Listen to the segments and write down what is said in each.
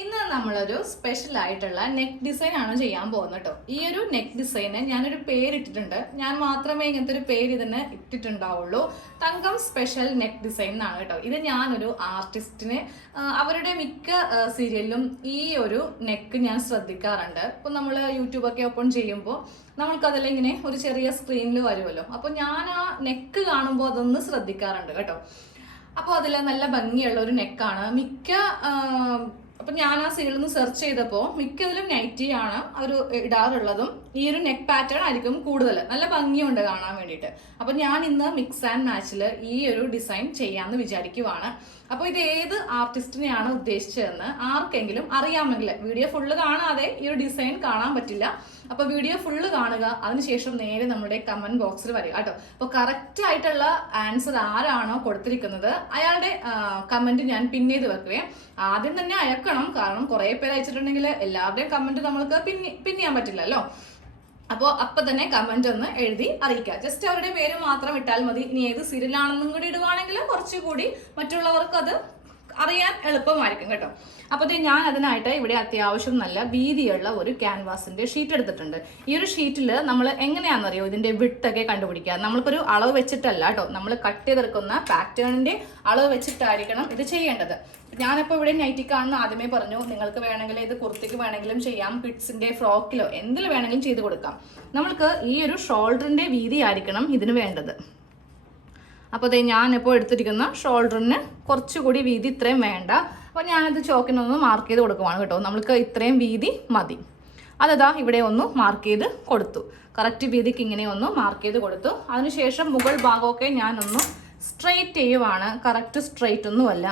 ഇന്ന് നമ്മളൊരു സ്പെഷ്യൽ ആയിട്ടുള്ള നെക്ക് ഡിസൈൻ ആണ് ചെയ്യാൻ പോകുന്നത് കേട്ടോ. ഈ ഒരു നെക്ക് ഡിസൈന് ഞാനൊരു പേരിട്ടിട്ടുണ്ട്. ഞാൻ മാത്രമേ ഇങ്ങനത്തെ ഒരു പേര് ഇതിന് ഇട്ടിട്ടുണ്ടാവുള്ളൂ. തങ്കം സ്പെഷ്യൽ നെക്ക് ഡിസൈൻ എന്നാണ് കേട്ടോ. ഇത് ഞാനൊരു ആർട്ടിസ്റ്റിന് അവരുടെ മിക്ക സീരിയലിലും ഈ ഒരു നെക്ക് ഞാൻ ശ്രദ്ധിക്കാറുണ്ട്. ഇപ്പൊ നമ്മൾ യൂട്യൂബൊക്കെ ഓപ്പൺ ചെയ്യുമ്പോൾ നമ്മൾക്കതെല്ലാം ഇങ്ങനെ ഒരു ചെറിയ സ്ക്രീനിൽ വരുമല്ലോ. അപ്പൊ ഞാൻ ആ നെക്ക് കാണുമ്പോൾ അതൊന്ന് ശ്രദ്ധിക്കാറുണ്ട് കേട്ടോ. അപ്പോൾ അതിൽ നല്ല ഭംഗിയുള്ള ഒരു നെക്കാണ്. അപ്പൊ ഞാൻ ആ സീരിയലിൽ നിന്ന് സെർച്ച് ചെയ്തപ്പോൾ മിക്കതിലും നൈറ്റി ആണ് അവർ ഇടാറുള്ളതും. ഈ ഒരു നെക്ക് പാറ്റേൺ ആയിരിക്കും കൂടുതൽ. നല്ല ഭംഗിയുണ്ട് കാണാൻ വേണ്ടിയിട്ട്. അപ്പൊ ഞാൻ ഇന്ന് മിക്സ് ആൻഡ് മാച്ചിൽ ഈ ഒരു ഡിസൈൻ ചെയ്യാമെന്ന് വിചാരിക്കുവാണ്. അപ്പോൾ ഇത് ഏത് ആർട്ടിസ്റ്റിനെയാണ് ഉദ്ദേശിച്ചതെന്ന് ആർക്കെങ്കിലും അറിയാമെങ്കിൽ വീഡിയോ ഫുള്ള് കാണാതെ ഈ ഒരു ഡിസൈൻ കാണാൻ പറ്റില്ല. അപ്പൊ വീഡിയോ ഫുള്ള് കാണുക, അതിനുശേഷം നേരെ നമ്മുടെ കമന്റ് ബോക്സിൽ വരിക കേട്ടോ. അപ്പോൾ കറക്റ്റ് ആയിട്ടുള്ള ആൻസർ ആരാണോ കൊടുത്തിരിക്കുന്നത് അയാളുടെ കമന്റ് ഞാൻ പിൻ ചെയ്ത് വെക്കുകയും ആദ്യം തന്നെ അയക്കണം. കാരണം കുറെ പേര് അയച്ചിട്ടുണ്ടെങ്കിൽ എല്ലാവരുടെയും കമന്റ് നമ്മൾക്ക് പിൻ ചെയ്യാൻ പറ്റില്ലല്ലോ. അപ്പോൾ തന്നെ കമന്റ് ഒന്ന് എഴുതി അറിയിക്കുക. ജസ്റ്റ് അവരുടെ പേര് മാത്രം ഇട്ടാൽ മതി. ഇനി ഏത് സീരിയലാണെന്നും കൂടി ഇടുവാണെങ്കിൽ കുറച്ചുകൂടി മറ്റുള്ളവർക്ക് അത് അറിയാൻ എളുപ്പമായിരിക്കും കേട്ടോ. അപ്പോൾ ഞാൻ അതിനായിട്ട് ഇവിടെ അത്യാവശ്യം നല്ല വീതിയുള്ള ഒരു ക്യാൻവാസിന്റെ ഷീറ്റ് എടുത്തിട്ടുണ്ട്. ഈ ഒരു ഷീറ്റിൽ നമ്മൾ എങ്ങനെയാണെന്നറിയോ ഇതിന്റെ വിഡ്ത്തൊക്കെ കണ്ടുപിടിക്കുക. നമ്മൾക്കൊരു അളവ് വെച്ചിട്ടല്ല കേട്ടോ, നമ്മൾ കട്ട് ചെയ്തെടുക്കുന്ന പാറ്റേണിന്റെ അളവ് വെച്ചിട്ടായിരിക്കണം ഇത് ചെയ്യേണ്ടത്. ഞാനിപ്പോൾ ഇവിടെ നൈറ്റി കാണുന്ന ആദ്യമേ പറഞ്ഞു, നിങ്ങൾക്ക് വേണമെങ്കിൽ ഇത് കുർത്തിക്ക് വേണമെങ്കിലും ചെയ്യാം, കിഡ്സിന്റെ ഫ്രോക്കിലോ എന്തിൽ വേണമെങ്കിലും ചെയ്ത് കൊടുക്കാം. നമ്മൾക്ക് ഈ ഒരു ഷോൾഡറിന്റെ വീതി ആയിരിക്കണം ഇതിന് വേണ്ടത്. അപ്പോൾ ഞാനിപ്പോൾ എടുത്തിരിക്കുന്ന ഷോൾഡറിന് കുറച്ചുകൂടി വീതി ഇത്രയും വേണ്ട. അപ്പോൾ ഞാനത് ചോക്കിനൊന്ന് മാർക്ക് ചെയ്ത് കൊടുക്കുവാണ് കേട്ടോ. നമ്മൾക്ക് ഇത്രയും വീതി മതി. അതാ ഇവിടെ ഒന്ന് മാർക്ക് ചെയ്ത് കൊടുത്തു. കറക്റ്റ് വീതിക്ക് ഇങ്ങനെ ഒന്ന് മാർക്ക് ചെയ്ത് കൊടുത്തു. അതിനുശേഷം മുകൾ ഭാഗമൊക്കെ ഞാനൊന്ന് സ്ട്രെയിറ്റ് ചെയ്യുവാണ്. കറക്റ്റ് സ്ട്രെയിറ്റ് ഒന്നുമല്ല.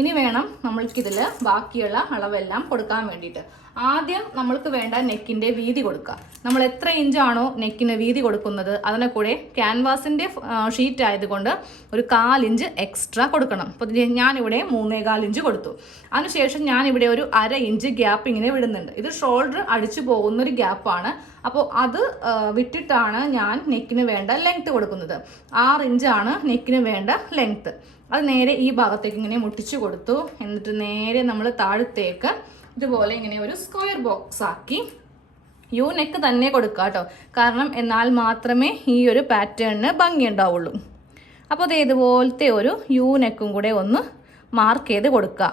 ഇനി വേണം നമ്മൾക്കിതിൽ ബാക്കിയുള്ള അളവെല്ലാം കൊടുക്കാൻ വേണ്ടിയിട്ട്. ആദ്യം നമ്മൾക്ക് വേണ്ട നെക്കിന്റെ വീതി കൊടുക്കുക. നമ്മൾ എത്ര ഇഞ്ചാണോ നെക്കിന് വീതി കൊടുക്കുന്നത് അതിനെ കൂടെ ക്യാൻവാസിന്റെ ഷീറ്റ് ആയതുകൊണ്ട് ഒരു 1/4 ഇഞ്ച് എക്സ്ട്രാ കൊടുക്കണം. അപ്പോൾ ഞാനിവിടെ 3.25 ഇഞ്ച് കൊടുത്തു. അതിനുശേഷം ഞാനിവിടെ ഒരു 1/2 ഇഞ്ച് ഗ്യാപ്പ് ഇങ്ങനെ വിടുന്നുണ്ട്. ഇത് ഷോൾഡർ അടിച്ചു പോകുന്നൊരു ഗ്യാപ്പാണ്. അപ്പോൾ അത് വിട്ടിട്ടാണ് ഞാൻ നെക്കിന് വേണ്ട ലെങ്ത് കൊടുക്കുന്നത്. 6 ഇഞ്ചാണ് നെക്കിന് വേണ്ട ലെങ്ത്. അത് നേരെ ഈ ഭാഗത്തേക്ക് ഇങ്ങനെ മുട്ടിച്ചു കൊടുത്തു. എന്നിട്ട് നേരെ നമ്മൾ താഴത്തേക്ക് ഇതുപോലെ ഇങ്ങനെ ഒരു സ്ക്വയർ ബോക്സ് ആക്കി യു നെക്ക് തന്നെ കൊടുക്കുക കേട്ടോ. കാരണം എന്നാൽ മാത്രമേ ഈ ഒരു പാറ്റേണിന് ഭംഗി ഉണ്ടാവുള്ളൂ. അപ്പോൾ അത് ഇതുപോലത്തെ ഒരു യു നെക്കും കൂടെ ഒന്ന് മാർക്ക് ചെയ്ത് കൊടുക്കുക.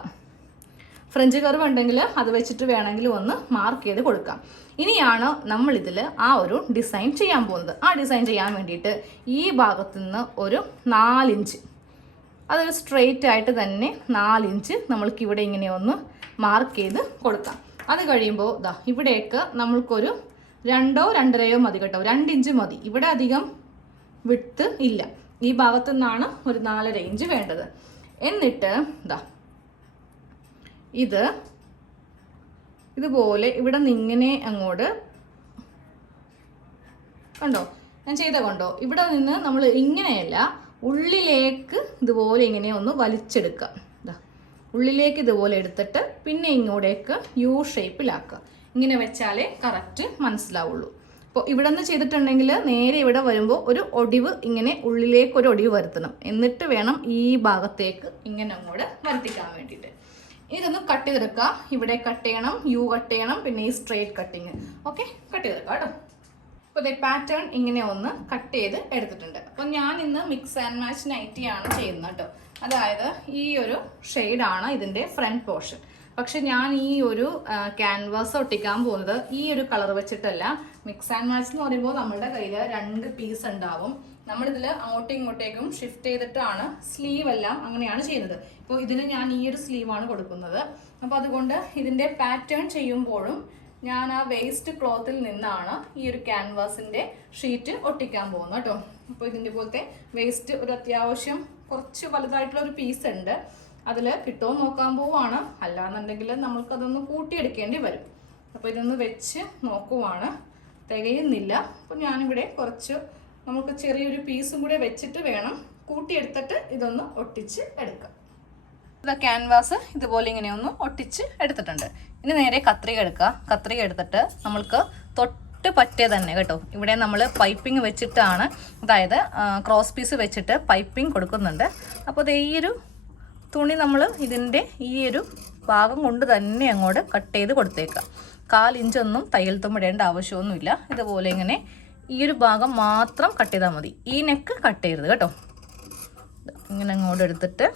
ഫ്രഞ്ച് കർവ് ഉണ്ടെങ്കിൽ അത് വെച്ചിട്ട് വേണമെങ്കിൽ ഒന്ന് മാർക്ക് ചെയ്ത് കൊടുക്കാം. ഇനിയാണ് നമ്മളിതിൽ ആ ഒരു ഡിസൈൻ ചെയ്യാൻ പോകുന്നത്. ആ ഡിസൈൻ ചെയ്യാൻ വേണ്ടിയിട്ട് ഈ ഭാഗത്തു നിന്ന് ഒരു 4 ഇഞ്ച്, അതൊരു സ്ട്രെയിറ്റ് ആയിട്ട് തന്നെ 4 ഇഞ്ച് നമ്മൾക്ക് ഇവിടെ ഇങ്ങനെ ഒന്ന് മാർക്ക് ചെയ്ത് കൊടുക്കാം. അത് കഴിയുമ്പോൾ ഇവിടേക്ക് നമ്മൾക്കൊരു 2 2.5 മതി കേട്ടോ. 2 ഇഞ്ച് മതി. ഇവിടെ അധികം വിഡ്ത്ത് ഇല്ല. ഈ ഭാഗത്തു നിന്നാണ് ഒരു 4.5 ഇഞ്ച് വേണ്ടത്. എന്നിട്ട് ഇതുപോലെ ഇവിടെ നിന്ന് ഇങ്ങനെ അങ്ങോട്ട് കണ്ടോ, ഞാൻ ചെയ്ത കണ്ടോ. ഇവിടെ നിന്ന് നമ്മൾ ഇങ്ങനെയല്ല, ഉള്ളിലേക്ക് ഇതുപോലെ ഇങ്ങനെ ഒന്ന് വലിച്ചെടുക്കുക. ഉള്ളിലേക്ക് ഇതുപോലെ എടുത്തിട്ട് പിന്നെ ഇങ്ങോട്ടേക്ക് യു ഷേപ്പിലാക്കുക. ഇങ്ങനെ വെച്ചാലേ കറക്റ്റ് മനസ്സിലാവുള്ളൂ. അപ്പോൾ ഇവിടെ നിന്ന് ചെയ്തിട്ടുണ്ടെങ്കിൽ നേരെ ഇവിടെ വരുമ്പോൾ ഒരു ഒടിവ്, ഇങ്ങനെ ഉള്ളിലേക്ക് ഒരു ഒടിവ് വരുത്തണം. എന്നിട്ട് വേണം ഈ ഭാഗത്തേക്ക് ഇങ്ങനെ അങ്ങോട്ട് വരുത്തിക്കാൻ വേണ്ടിയിട്ട്. ഇതൊന്ന് കട്ട് ചെയ്തെടുക്കുക. ഇവിടെ കട്ട് ചെയ്യണം, യു കട്ട് ചെയ്യണം, പിന്നെ ഈ സ്ട്രെയിറ്റ് കട്ടിങ്. ഓക്കെ, കട്ട് ചെയ്തെടുക്കുക കേട്ടോ. അപ്പോൾ പാറ്റേൺ ഇങ്ങനെ ഒന്ന് കട്ട് ചെയ്ത് എടുത്തിട്ടുണ്ട്. അപ്പോൾ ഞാൻ ഇന്ന് മിക്സ് ആൻഡ് മാച്ച് നൈറ്റിയാണ് ചെയ്യുന്നത് കേട്ടോ. അതായത് ഈ ഒരു ഷെയ്ഡാണ് ഇതിൻ്റെ ഫ്രണ്ട് പോർഷൻ. പക്ഷെ ഞാൻ ഈ ഒരു ക്യാൻവാസ് ഒട്ടിക്കാൻ പോകുന്നത് ഈ ഒരു കളർ വെച്ചിട്ടല്ല. മിക്സ് ആൻഡ് മാച്ച് എന്ന് പറയുമ്പോൾ നമ്മുടെ കയ്യിൽ 2 പീസ് ഉണ്ടാവും. നമ്മളിതിൽ അങ്ങോട്ടും ഇങ്ങോട്ടേക്കും ഷിഫ്റ്റ് ചെയ്തിട്ടാണ് സ്ലീവ് എല്ലാം അങ്ങനെയാണ് ചെയ്യുന്നത്. ഇപ്പോൾ ഇതിന് ഞാൻ ഈ ഒരു സ്ലീവാണ് കൊടുക്കുന്നത്. അപ്പോൾ അതുകൊണ്ട് ഇതിൻ്റെ പാറ്റേൺ ചെയ്യുമ്പോഴും ഞാൻ ആ വേസ്റ്റ് ക്ലോത്തിൽ നിന്നാണ് ഈ ഒരു ക്യാൻവാസിൻ്റെ ഷീറ്റ് ഒട്ടിക്കാൻ പോകുന്നത് കേട്ടോ. അപ്പോൾ ഇതിൻ്റെ പോലത്തെ വേസ്റ്റ് ഒരു അത്യാവശ്യം കുറച്ച് വലുതായിട്ടുള്ള ഒരു പീസ് ഉണ്ട്. അതിൽ കിട്ടുമോ നോക്കാൻ പോവുകയാണ്. അല്ലാന്നുണ്ടെങ്കിൽ നമ്മൾക്കതൊന്ന് കൂട്ടിയെടുക്കേണ്ടി വരും. അപ്പോൾ ഇതൊന്ന് വെച്ച് നോക്കുവാണ്, തികയുന്നില്ല. അപ്പോൾ ഞാനിവിടെ കുറച്ച് നമുക്ക് ചെറിയൊരു പീസും കൂടെ വെച്ചിട്ട് വേണം കൂട്ടിയെടുത്തിട്ട് ഇതൊന്ന് ഒട്ടിച്ച് എടുക്കാം. ക്യാൻവാസ് ഇതുപോലെ ഇങ്ങനെ ഒന്ന് ഒട്ടിച്ച് എടുത്തിട്ടുണ്ട്. ഇനി നേരെ കത്രിക എടുക്കുക. കത്രിക എടുത്തിട്ട് നമ്മൾക്ക് തൊട്ട് പറ്റിയ തന്നെ കേട്ടോ, ഇവിടെ നമ്മൾ പൈപ്പിംഗ് വെച്ചിട്ടാണ്, അതായത് ക്രോസ് പീസ് വെച്ചിട്ട് പൈപ്പിംഗ് കൊടുക്കുന്നുണ്ട്. അപ്പോൾ ഈ ഒരു തുണി നമ്മൾ ഇതിൻ്റെ ഈ ഒരു ഭാഗം കൊണ്ട് തന്നെ അങ്ങോട്ട് കട്ട് ചെയ്ത് കൊടുത്തേക്കാം. 1/4 ഇഞ്ചൊന്നും തയ്യൽ തുമ്പിടേണ്ട ആവശ്യമൊന്നുമില്ല. ഇതുപോലെ ഇങ്ങനെ ഈ ഒരു ഭാഗം മാത്രം കട്ട് ചെയ്താൽ മതി. ഈ നെക്ക് കട്ട് ചെയ്യരുത് കേട്ടോ. ഇങ്ങനെ അങ്ങോട്ട് എടുത്തിട്ട്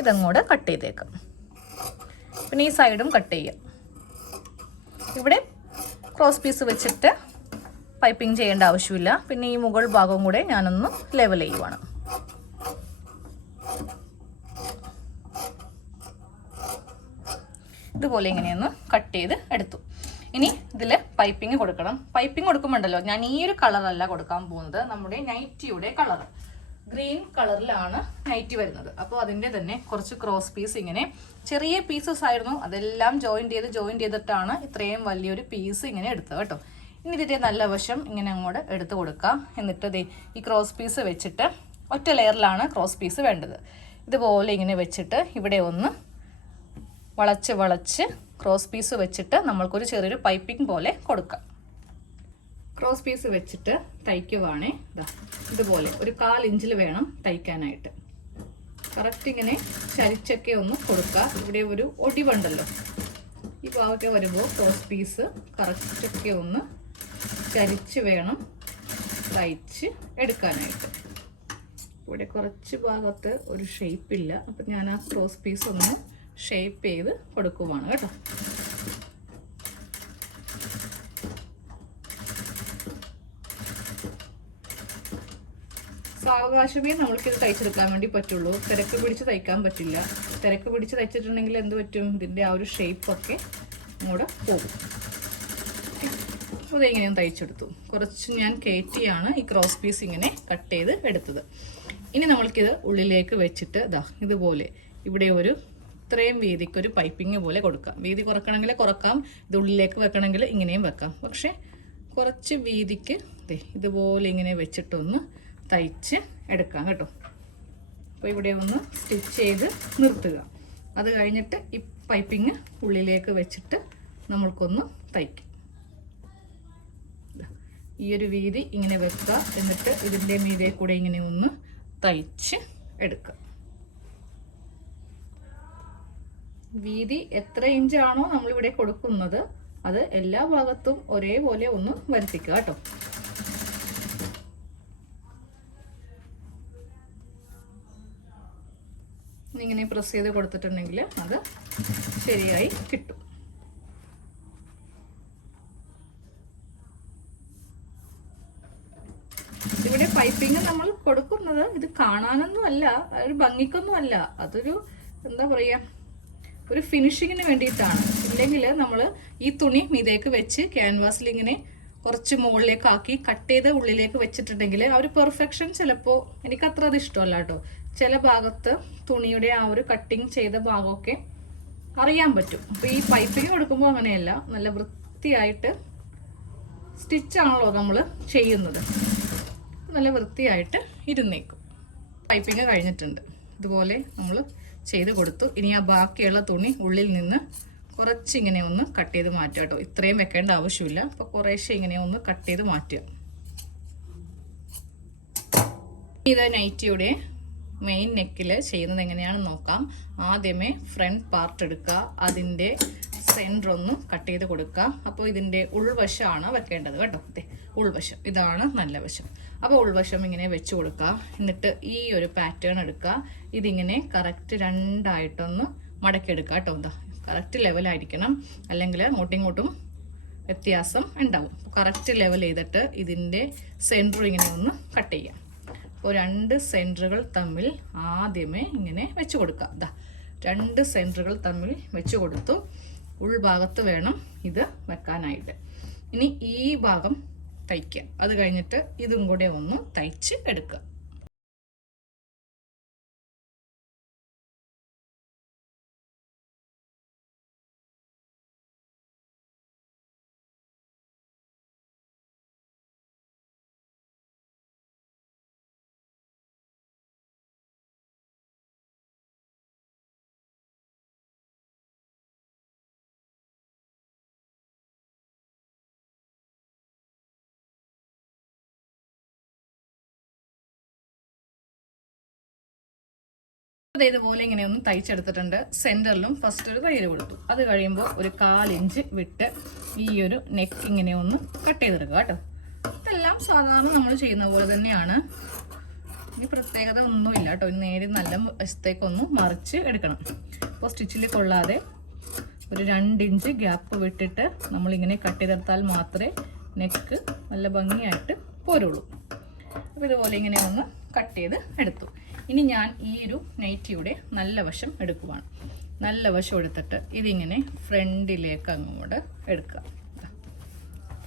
ഇതങ്ങോട്ട് കട്ട് ചെയ്തേക്കാം. പിന്നെ ഈ സൈഡും കട്ട് ചെയ്യാം. ഇവിടെ ക്രോസ് പീസ് വെച്ചിട്ട് പൈപ്പിംഗ് ചെയ്യേണ്ട ആവശ്യമില്ല. പിന്നെ ഈ മുകൾ ഭാഗവും കൂടെ ഞാനൊന്ന് ലെവൽ ചെയ്യുവാണ്. ഇതുപോലെ ഇങ്ങനെയൊന്ന് കട്ട് ചെയ്ത് എടുത്തു. ഇനി ഇതിൽ പൈപ്പിംഗ് കൊടുക്കണം. പൈപ്പിംഗ് കൊടുക്കുമ്പോണ്ടല്ലോ ഞാൻ ഈ ഒരു കളറല്ല കൊടുക്കാൻ പോകുന്നത്, നമ്മുടെ നൈറ്റിയുടെ കളർ ഗ്രീൻ കളറിലാണ് നൈറ്റി വരുന്നത്. അപ്പോൾ അതിൻ്റെ തന്നെ കുറച്ച് ക്രോസ് പീസ് ഇങ്ങനെ ചെറിയ പീസസ് ആയിരുന്നു, അതെല്ലാം ജോയിൻറ്റ് ചെയ്തിട്ടാണ് ഇത്രയും വലിയൊരു പീസ് ഇങ്ങനെ എടുത്തത് കേട്ടോ. ഇനി ഇതിൻ്റെ നല്ല വശം ഇങ്ങനെ അങ്ങോട്ട് എടുത്ത് കൊടുക്കാം. എന്നിട്ട് ഈ ക്രോസ് പീസ് വെച്ചിട്ട് ഒറ്റ ലെയറിലാണ് ക്രോസ് പീസ് വേണ്ടത്. ഇതുപോലെ ഇങ്ങനെ വെച്ചിട്ട് ഇവിടെ ഒന്ന് വളച്ച് ക്രോസ് പീസ് വെച്ചിട്ട് നമ്മൾക്കൊരു ചെറിയൊരു പൈപ്പിംഗ് പോലെ കൊടുക്കാം. ക്രോസ് പീസ് വെച്ചിട്ട് തയ്ക്കുവാണേ ഇതുപോലെ ഒരു 1/4 ഇഞ്ചിൽ വേണം തയ്ക്കാനായിട്ട്. കറക്റ്റ് ഇങ്ങനെ ചരിച്ചൊക്കെ ഒന്ന് കൊടുക്കുക. ഇവിടെ ഒരു ഒടിവുണ്ടല്ലോ, ഈ ഭാഗമൊക്കെ വരുമ്പോൾ ക്രോസ് പീസ് കറക്റ്റൊക്കെ ഒന്ന് ചരിച്ച് വേണം തയ്ച്ച് എടുക്കാനായിട്ട്. ഇവിടെ കുറച്ച് ഭാഗത്ത് ഒരു ഷേപ്പില്ല, അപ്പം ഞാൻ ആ ക്രോസ് പീസ് ഒന്ന് ഷേപ്പ് ചെയ്ത് കൊടുക്കുവാണ് കേട്ടോ. സാവകാശമേ നമ്മൾക്കിത് തയ്ച്ചെടുക്കാൻ വേണ്ടി പറ്റുള്ളൂ. തിരക്ക് പിടിച്ച് തയ്ക്കാൻ പറ്റില്ല. തിരക്ക് പിടിച്ച് തയ്ച്ചിട്ടുണ്ടെങ്കിൽ എന്ത് പറ്റും, ഇതിൻ്റെ ആ ഒരു ഷേപ്പൊക്കെ അങ്ങോട്ട് പോകും. അപ്പോൾ ഇങ്ങനെ തയ്ച്ചെടുത്തു. കുറച്ച് ഞാൻ കയറ്റിയാണ് ഈ ക്രോസ് പീസ് ഇങ്ങനെ കട്ട് ചെയ്ത് എടുത്തത്. ഇനി നമ്മൾക്കിത് ഉള്ളിലേക്ക് വെച്ചിട്ട് ഇതുപോലെ ഇവിടെ ഒരു ഇത്രയും വീതിക്കൊരു പൈപ്പിംഗ് പോലെ കൊടുക്കാം. വീതി കുറക്കണമെങ്കിൽ കുറക്കാം, ഇത് ഉള്ളിലേക്ക് വെക്കണമെങ്കിൽ ഇങ്ങനെയും വെക്കാം. പക്ഷെ കുറച്ച് വീതിക്ക് ഇതുപോലെ ഇങ്ങനെ വെച്ചിട്ടൊന്ന് തയ്ച്ച് എടുക്കാം കേട്ടോ. അപ്പോൾ ഇവിടെ ഒന്ന് സ്റ്റിച്ച് ചെയ്ത് നിർത്തുക. അത് കഴിഞ്ഞിട്ട് ഈ പൈപ്പിംഗ് ഉള്ളിലേക്ക് വെച്ചിട്ട് നമ്മൾക്കൊന്ന് തയ്ക്കാം. ഈ ഒരു വീതി ഇങ്ങനെ വെക്കുക. എന്നിട്ട് ഇതിൻ്റെ മീതെ കൂടെ ഇങ്ങനെ ഒന്ന് തയ്ച്ച് എടുക്കുക. വീതി എത്ര ഇഞ്ചാണോ നമ്മളിവിടെ കൊടുക്കുന്നത് അത് എല്ലാ ഭാഗത്തും ഒരേപോലെ ഒന്ന് വരുത്തിക്കുക കേട്ടോ. ഇങ്ങനെ പ്രസ് ചെയ്ത് കൊടുത്തിട്ടുണ്ടെങ്കിൽ അത് ശരിയായി കിട്ടും. ഇവിടെ പൈപ്പിംഗ് നമ്മൾ കൊടുക്കുന്നത് ഇത് കാണാനൊന്നും അല്ല, ഒരു ഭംഗിക്കൊന്നും അല്ല, അതൊരു എന്താ പറയുക, ഒരു ഫിനിഷിങ്ങിന് വേണ്ടിയിട്ടാണ്. ഇല്ലെങ്കിൽ നമ്മൾ ഈ തുണി മീതേക്ക് വെച്ച് ക്യാൻവാസിൽ ഇങ്ങനെ കുറച്ച് മുകളിലേക്ക് ആക്കി കട്ട് ചെയ്ത് ഉള്ളിലേക്ക് വെച്ചിട്ടുണ്ടെങ്കിൽ ആ ഒരു പെർഫെക്ഷൻ ചിലപ്പോൾ എനിക്കത്ര അത് ഇഷ്ടമല്ല കേട്ടോ. ചില ഭാഗത്ത് തുണിയുടെ ആ ഒരു കട്ടിങ് ചെയ്ത ഭാഗമൊക്കെ അറിയാൻ പറ്റും. അപ്പോൾ ഈ പൈപ്പിംഗ് കൊടുക്കുമ്പോൾ അങ്ങനെയല്ല, നല്ല വൃത്തിയായിട്ട് സ്റ്റിച്ചാണല്ലോ നമ്മൾ ചെയ്യുന്നത്, നല്ല വൃത്തിയായിട്ട് ഇരുന്നേക്കും. പൈപ്പിംഗ് കഴിഞ്ഞിട്ടുണ്ട്. ഇതുപോലെ നമ്മൾ ചെയ്ത് കൊടുത്തു. ഇനി ആ ബാക്കിയുള്ള തുണി ഉള്ളിൽ നിന്ന് കുറച്ചിങ്ങനെ ഒന്ന് കട്ട് ചെയ്ത് മാറ്റുക കേട്ടോ. ഇത്രയും വെക്കേണ്ട ആവശ്യമില്ല. അപ്പോൾ കുറേശ്ശെ ഇങ്ങനെ ഒന്ന് കട്ട് ചെയ്ത് മാറ്റുക. ഇത് നൈറ്റിയുടെ മെയിൻ നെക്കിൽ ചെയ്യുന്നത് എങ്ങനെയാണെന്ന് നോക്കാം. ആദ്യമേ ഫ്രണ്ട് പാർട്ട് എടുക്കുക, അതിൻ്റെ സെൻറ്റർ ഒന്ന് കട്ട് ചെയ്ത് കൊടുക്കുക. അപ്പോൾ ഇതിൻ്റെ ഉൾവശമാണ് വെക്കേണ്ടത് കേട്ടോ. ഉൾവശം ഇതാണ് നല്ല വശം. അപ്പോൾ ഉൾവശം ഇങ്ങനെ വെച്ച് കൊടുക്കുക. എന്നിട്ട് ഈ ഒരു പാറ്റേൺ എടുക്കുക. ഇതിങ്ങനെ കറക്റ്റ് രണ്ടായിട്ടൊന്ന് മടക്കിയെടുക്കുക കേട്ടോ. കറക്റ്റ് ലെവലായിരിക്കണം, അല്ലെങ്കിൽ അങ്ങോട്ടും വ്യത്യാസം ഉണ്ടാവും. കറക്റ്റ് ലെവൽ ചെയ്തിട്ട് ഇതിൻ്റെ സെൻറ്റർ ഇങ്ങനെ ഒന്ന് കട്ട് ചെയ്യാം. അപ്പോൾ 2 സെൻറ്ററുകൾ തമ്മിൽ ആദ്യമേ ഇങ്ങനെ വെച്ച് കൊടുക്കുക. 2 സെൻറ്ററുകൾ തമ്മിൽ വെച്ച് കൊടുത്തു. ഉൾഭാഗത്ത് വേണം ഇത് വെക്കാനായിട്ട്. ഇനി ഈ ഭാഗം തയ്ക്കുക. അത് കഴിഞ്ഞിട്ട് ഇതും കൂടെ ഒന്ന് തയ്ച്ച് എടുക്കുക. ഇതേപോലെ ഇങ്ങനെ ഒന്ന് തയ്ച്ചെടുത്തിട്ടുണ്ട്. സെൻറ്ററിലും ഫസ്റ്റ് ഒരു തയ്യൽ കൊടുത്തു. അത് കഴിയുമ്പോൾ ഒരു 1/4 ഇഞ്ച് വിട്ട് ഈ ഒരു നെക്ക് ഇങ്ങനെ ഒന്ന് കട്ട് ചെയ്തെടുക്കുക കേട്ടോ. ഇതെല്ലാം സാധാരണ നമ്മൾ ചെയ്യുന്ന പോലെ തന്നെയാണ്. ഇനി പ്രത്യേകത ഒന്നുമില്ല കേട്ടോ. നേരെ നല്ല വശത്തേക്കൊന്ന് മറിച്ച് എടുക്കണം. അപ്പോൾ സ്റ്റിച്ചിൽ കൊള്ളാതെ ഒരു 2 ഇഞ്ച് ഗ്യാപ്പ് വിട്ടിട്ട് നമ്മളിങ്ങനെ കട്ട് ചെയ്തെടുത്താൽ മാത്രമേ നെക്ക് നല്ല ഭംഗിയായിട്ട് പോരുള്ളൂ. അപ്പോൾ ഇതുപോലെ ഇങ്ങനെ ഒന്ന് കട്ട് ചെയ്ത് എടുത്തു. ഇനി ഞാൻ ഈ ഒരു നൈറ്റിയുടെ നല്ല വശം എടുക്കുവാണ്. നല്ല വശം എടുത്തിട്ട് ഇതിങ്ങനെ ഫ്രണ്ടിലേക്ക് അങ്ങോട്ട് എടുക്കുക.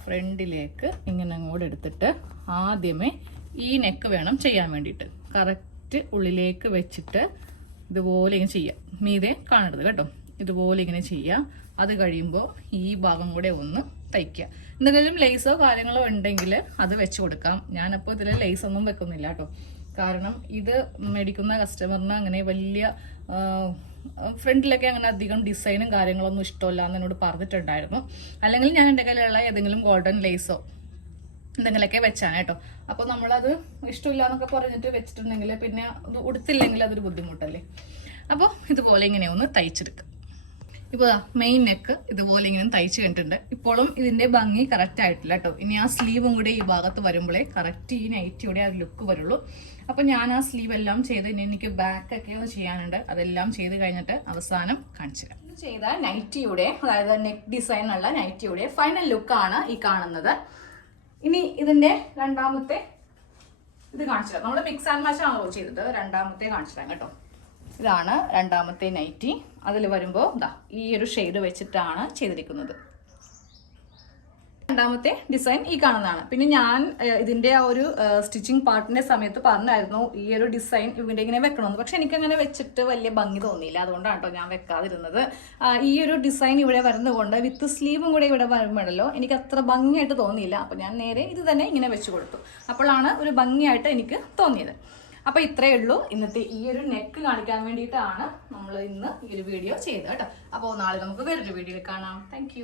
ഫ്രണ്ടിലേക്ക് ഇങ്ങനെ അങ്ങോട്ട് എടുത്തിട്ട് ആദ്യമേ ഈ നെക്ക് വേണം ചെയ്യാൻ വേണ്ടിയിട്ട്. കറക്റ്റ് ഉള്ളിലേക്ക് വെച്ചിട്ട് ഇതുപോലെ ഇങ്ങനെ ചെയ്യുക. മീതെ കാണരുത് കേട്ടോ. ഇതുപോലെ ഇങ്ങനെ ചെയ്യുക. അത് കഴിയുമ്പോൾ ഈ ഭാഗം കൂടെ ഒന്ന് തയ്ക്കുക. എന്തെങ്കിലും ലേസോ കാര്യങ്ങളോ ഉണ്ടെങ്കിൽ അത് വെച്ച് കൊടുക്കാം. ഞാനപ്പോൾ ഇതിൽ ലേസ് ഒന്നും വെക്കുന്നില്ല കേട്ടോ. കാരണം ഇത് മേടിക്കുന്ന കസ്റ്റമറിന് അങ്ങനെ വലിയ ഫ്രണ്ടിലൊക്കെ അങ്ങനെ അധികം ഡിസൈനും കാര്യങ്ങളൊന്നും ഇഷ്ടമല്ല എന്ന് എന്നോട് പറഞ്ഞിട്ടുണ്ടായിരുന്നു. അല്ലെങ്കിൽ ഞാൻ എൻ്റെ കയ്യിലുള്ള ഏതെങ്കിലും ഗോൾഡൻ ലേസോ എന്തെങ്കിലുമൊക്കെ വെച്ചാണ് കേട്ടോ. അപ്പോൾ നമ്മളത് ഇഷ്ടമില്ല എന്നൊക്കെ പറഞ്ഞിട്ട് വെച്ചിട്ടുണ്ടെങ്കിൽ പിന്നെ അത് ഉടുത്തില്ലെങ്കിൽ അതൊരു ബുദ്ധിമുട്ടല്ലേ. അപ്പോൾ ഇതുപോലെ ഇങ്ങനെ ഒന്ന് തയ്ച്ചെടുക്കുക. ഇപ്പോൾ മെയിൻ നെക്ക് ഇതുപോലെ ഇങ്ങനെ തയ്ച്ച് കഴിഞ്ഞിട്ടുണ്ട്. ഇപ്പോഴും ഇതിൻ്റെ ഭംഗി കറക്റ്റ് ആയിട്ടില്ല കേട്ടോ. ഇനി ആ സ്ലീവും കൂടെ ഈ ഭാഗത്ത് വരുമ്പോഴേ കറക്റ്റ് ഈ നൈറ്റിയുടെ ആ ലുക്ക് വരുള്ളൂ. അപ്പോൾ ഞാൻ ആ സ്ലീവ് എല്ലാം ചെയ്ത് ഇനി എനിക്ക് ബാക്കൊക്കെ ഒന്ന് ചെയ്യാനുണ്ട്. അതെല്ലാം ചെയ്ത് കഴിഞ്ഞിട്ട് അവസാനം കാണിച്ചു തരാം. ഇത് ചെയ്ത നൈറ്റിയുടെ, അതായത് നെക്ക് ഡിസൈൻ ഉള്ള നൈറ്റിയുടെ ഫൈനൽ ലുക്കാണ് ഈ കാണുന്നത്. ഇനി ഇതിൻ്റെ രണ്ടാമത്തെ ഇത് കാണിച്ചു തരാം. നമ്മൾ മിക്സ് ആൻഡ് മാച്ച് ആണല്ലോ ചെയ്തത്. രണ്ടാമത്തെ കാണിച്ചു തരാം കേട്ടോ. ഇതാണ് രണ്ടാമത്തെ നൈറ്റി. അതിൽ വരുമ്പോൾ ഈ ഒരു ഷെയ്ഡ് വെച്ചിട്ടാണ് ചെയ്തിരിക്കുന്നത്. രണ്ടാമത്തെ ഡിസൈൻ ഈ കാണുന്നതാണ്. പിന്നെ ഞാൻ ഇതിൻ്റെ ആ ഒരു സ്റ്റിച്ചിങ് പാർട്ടിൻ്റെ സമയത്ത് പറഞ്ഞായിരുന്നു ഈ ഒരു ഡിസൈൻ ഇവിടെ ഇങ്ങനെ വെക്കണമെന്ന്. പക്ഷെ എനിക്കങ്ങനെ വെച്ചിട്ട് വലിയ ഭംഗി തോന്നിയില്ല. അതുകൊണ്ടാണ് കേട്ടോ ഞാൻ വെക്കാതിരുന്നത്. ഈ ഒരു ഡിസൈൻ ഇവിടെ വരുന്നതുകൊണ്ട് വിത്ത് സ്ലീവും കൂടെ ഇവിടെ വരുമ്പോഴല്ലോ എനിക്ക് അത്ര ഭംഗിയായിട്ട് തോന്നിയില്ല. അപ്പോൾ ഞാൻ നേരെ ഇത് തന്നെ ഇങ്ങനെ വെച്ച് കൊടുത്തു. അപ്പോഴാണ് ഒരു ഭംഗിയായിട്ട് എനിക്ക് തോന്നിയത്. അപ്പോൾ ഇത്രയേ ഉള്ളൂ. ഇന്നത്തെ ഈ ഒരു നെക്ക് കാണിക്കാൻ വേണ്ടിയിട്ടാണ് നമ്മൾ ഇന്ന് ഈ ഒരു വീഡിയോ ചെയ്തത് കേട്ടോ. അപ്പോൾ നാളെ നമുക്ക് വേറൊരു വീഡിയോയിൽ കാണാം. താങ്ക്